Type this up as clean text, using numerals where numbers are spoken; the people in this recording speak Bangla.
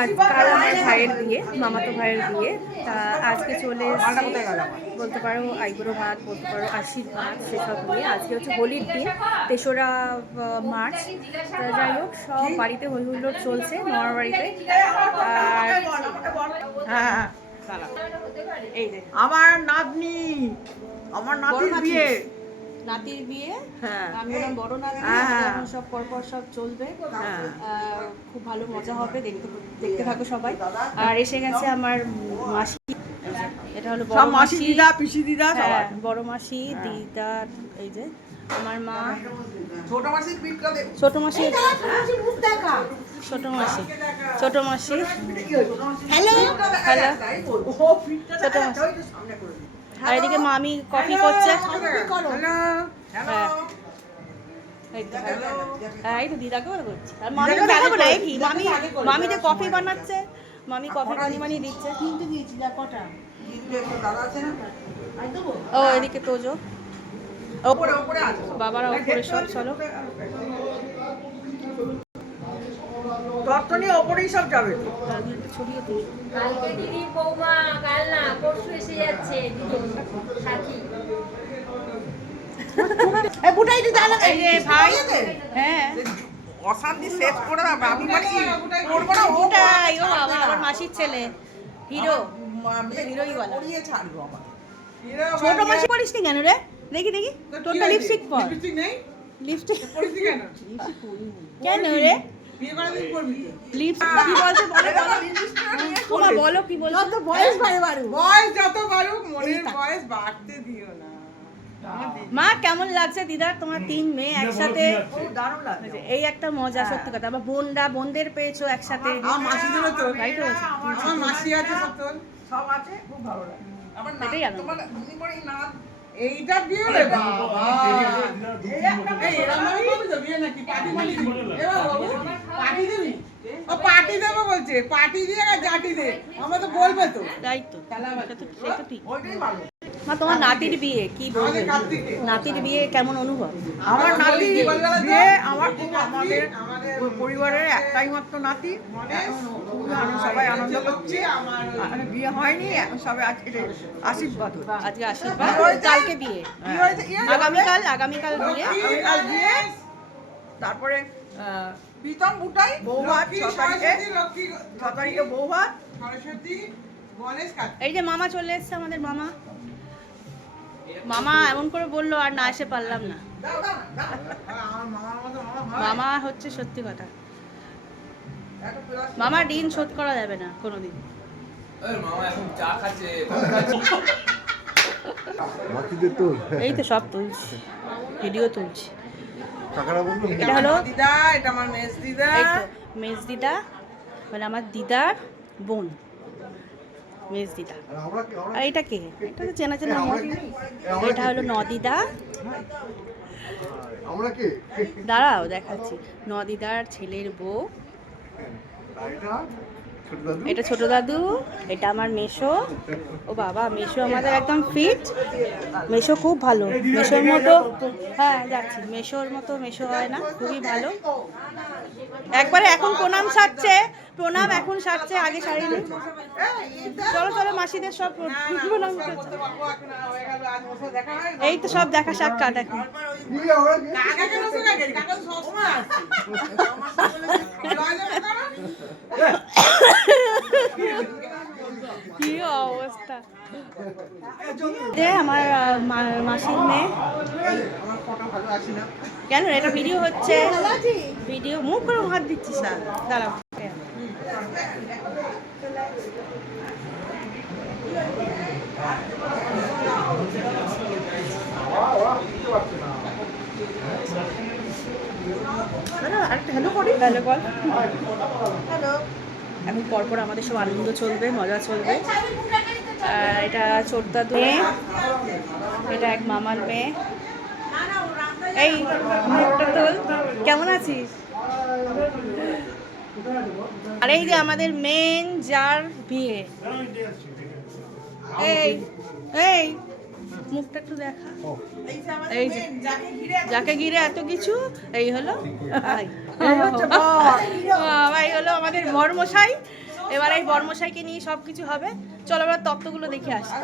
আজকাল আমার ভাইয়ের বিয়ে, মামাতো ভাইয়ের বিয়ে। তা আজকে চলে এসেছি, বলতে পারো আইবুড়ো ভাত, বলতে পারো আশীর্বাদ, সেসব নিয়ে। আজকে হচ্ছে হোলির দিন, ৩রা মার্চ। তা যাই হোক, সব বাড়িতে হই হুল্লোড় চলছে, মামার বাড়িতে। আর হ্যাঁ, এই যে আমার নাতনি, আমার নাতির বিয়ে। নাতির বিয়ে, হ্যাঁ, আমি বললাম বড় নাতি, হ্যাঁ। এখন সব পরপর সব চলবে। হ্যাঁ। খুব ভালো মজা হবে, দেখতে থাকো সবাই। আর এসে গেছে আমার মাসি, এটা হলো বড় সব মাসি মাসি, দিদা, পিসি দিদা সবাই। হ্যাঁ, বড় মাসি, দিদা, এই যে আমার মা, ছোট মাসির পিঠটা দে। ছোট মাসি, ছোট মাসি, ছোট মাসি, হ্যালো হ্যালো, ও পিঠটা ছোট দেখা মাসি। যাচ্ছে, ওই তো সামনে করে দে। আর এদিকে মামি কফি করছে। Hello, hello. এই তো, হ্যাঁ, এই তো দিদাকে বলে করছি। আর মামি আগে না, এই কি, মামি যে কফি বানাচ্ছে, মামি কফি বানিয়ে দিচ্ছে। কিনতে দিয়েছি, যা কটা। দাদা আছে না? ও এদিকে তোজো, ওপরে ওপরে আছে। বাবারা ওপরে সব, চলো। তত্ত্ব নিয়ে ওপরেই সব যাবে তো। ছবিও তুলি। কালকে দিদি বৌমা, কাল না পরশু এসে যাচ্ছে দিদি সাথী। এই বুটাই দি দাঁড়া। এই যে ভাই, হ্যাঁ, অশান্তি শেষ করে দাও। আমি মানে কি করবো না, ও ওটাই, ও বাবা, আমার মাসির ছেলে, হিরো, হিরোই বলা। পড়িয়ে ছাড়বো আমার। ছোট মাসি পড়িস নি কেন রে? দেখি দেখি, তোরটা লিপস্টিক পর। লিপস্টিক নেই? লিপস্টিক পড়িস কেন? কেন রে? বিয়ে করার দিন পড়বি তো। লিপস্টিক কি বলছে, বলো বলো, তোমার বলো কি বলছো। যত বয়স বয়স যত বাড়ুক, মনের বয়স বাড়তে দিও না। মা কেমন লাগছে দিদার, তোমার 3 মেয়ে একসাথে? খুব দারুণ লাগে। এই একটা মজা, সত্যি কথা। আবার বোনদের পেয়েছো একসাথে, আমার মাসিদেরও তো তাই তো বলছি। আমার মাসি আছে, সব আছে, খুব ভালো লাগে। আমার নাত, এটাই আনন্দ। তোমার উনি পরে নাত, এইটা বিয়ে রে বাবা। এই এরকম ভাবে করবি তো বিয়ে নাকি? পার্টি মাটি দিবি? এবার বাবু পার্টি দিবি? ও পার্টি দেবো বলছে, পার্টি দিয়ে আর জাটি দে। আমরা তো বলবে তো। তাই তো, সেই তো ঠিক। ওইটাই ভালো। মা, তোমার নাতির বিয়ে কি বলবে? নাতির বিয়ে কেমন অনুভব? আমার নাতি বিয়ে, আমার খুব, আমাদের পরিবারের একটাই মাত্র নাতি। এখন সবাই আনন্দ করছি। আর বিয়ে হয়নি, এখন সবাই আজকে আশীর্বাদ হচ্ছে। আজকে আশীর্বাদ, কালকে বিয়ে, আগামীকাল বিয়ে। আগামীকাল বিয়ে, তারপরে প্রীতম বুটাই বৌভাত, 6 তারিখে বৌভাত, সরস্বতী, গণেশ, কার্তিক। এই যে মামা চলে এসছে, আমাদের মামা। মামা এমন করে বললো, আর না এসে পারলাম না। দাও, দাও, দাও। আমার মামার মতো মামা হয়? মামা হচ্ছে সত্যি কথা, একটা প্লাস মামা ঋণ শোধ করা যাবে না কোনোদিন। মামা এখন চা খাচ্ছে। বাকিদের তো এই তো সব তুলছি, ভিডিও তুলছি। টাকাটা বললো এটা হলো, দিদা, এটা আমার মেজ দিদা। এই তো মেজ দিদা, মানে আমার দিদার বোন, মেজ দিদা। আর আমরা আর এটা কে? এটা তো চেনা চেনা আমার। এটা হলো নদিদা। আমরা কে দাঁড়াও দেখাচ্ছি, নদিদার ছেলের বউ। এটা ছোট দাদু। এটা ছোট দাদু, এটা আমার মেশো। ও বাবা, মেশো আমাদের একদম ফিট। মেশো খুব ভালো, মেশোর মতো, হ্যাঁ যাচ্ছি, মেশোর মতো মেশো হয় না, খুবই ভালো। একবারে এখন প্রণাম সারছে, প্রণাম এখন সারছে, আগে সারিনি। চলো চলো, মাসিদের সব প্রণাম করছে। এই তো সব দেখা সাক্ষাৎ এখন। কাকাকে নষ্ট কাকে? কাকা তো সবসময় আসছে। জয় জয় করো। কি অবস্থা! যে আমার মাসির মেয়ে। আমার ফটো ভালো আসে না। কেন এটা ভিডিও হচ্ছে? ভিডিও মুখ করে হাত দিচ্ছিস না, দাঁড়াও। আরেকটা হ্যালো করি। তাহলে বল। হ্যালো। এখন পরপর আমাদের সব আনন্দ চলবে, মজা চলবে। এটা ছোট দাদু মেয়ে, এটা এক মামার মেয়ে। এই মুখটা তোল, কেমন আছিস? আর এই যে আমাদের মেন যার বিয়ে, এই এই মুখটা একটু দেখা। এই যে যাকে ঘিরে এত কিছু, এই হলো ভাই, এই হলো হলো আমাদের বরমশাই। এবার এই বরমশাইকে নিয়ে সব কিছু হবে। চলো এবার তত্ত্বগুলো দেখে আসি।